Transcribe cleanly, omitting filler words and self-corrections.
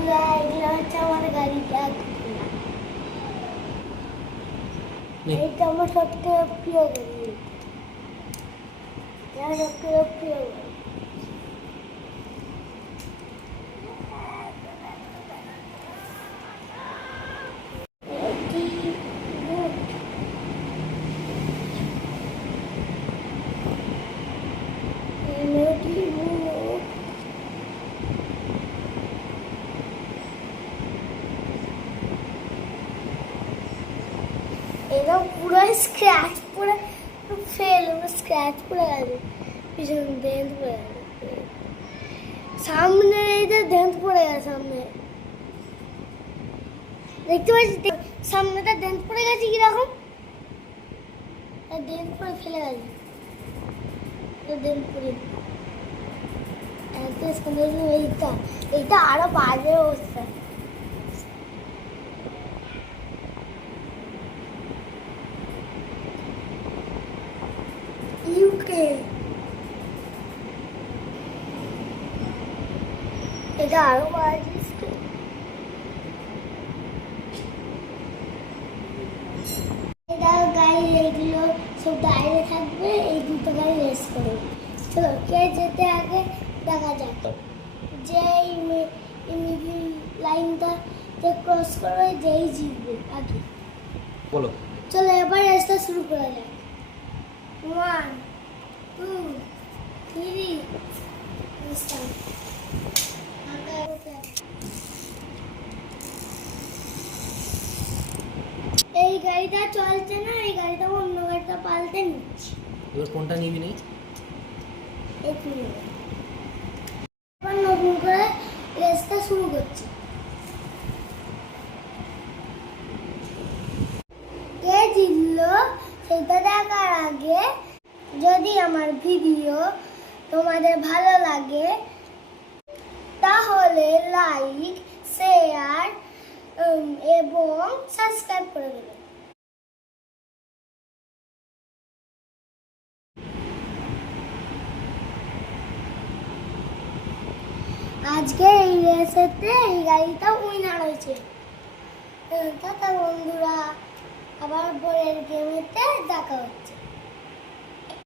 বন্ধুরা, এগুলো হচ্ছে আমার গাড়িটা। এইটা আমার সবথেকে প্রিয় গাড়ি। এটা সবথেকে প্রিয় গাড়ি। এটা পুরো স্ক্র্যাচ পড়ে ফেল, স্ক্র্যাচ পড়ে গেছে, পিছন ডেন্ট পড়ে গেছে, সামনে এইটা ডেন্ট পড়ে গেছে, সামনে দেখতে পাচ্ছি সামনেটা ডেন্ট পড়ে গেছে কিরকম, ডেন্ট পড়ে ফেলে গেছে, ডেন্ট পড়ে এইটা এইটা আরো বাজে অবস্থা। ইউকে এটা আরো বাজে। এটা গাড়ি, এগুলো সব বাইরে থাকবে, এই দুটো গাড়ি রেস করবে। চলো কে যেতে আগে দেখা যাক। যে লাইনটা ক্রস করবে যেই জিতবে আগে। বলো। চলো এবার রেসটা শুরু করা যাক। 1 2 3 স্টার্ট। এই গাড়িটা চলছে না, এই গাড়িটা অন্য গাড়িটা পাল্টে নিচ্ছি। এবার কোনটা নিবি নেই? এবার নতুন করে রেসটা শুরু করছি। কে জিতলো সেটা দেখার আগে যদি আমার ভিডিও তোমাদের ভালো লাগে তাহলে লাইক, শেয়ার এবং সাবস্ক্রাইব করে দেবেন। আজকে এই রেসেতে এই গাড়িটা উইনার হয়েছে। টাটা বন্ধুরা, আবার পরের গেমেতে দেখা হচ্ছে।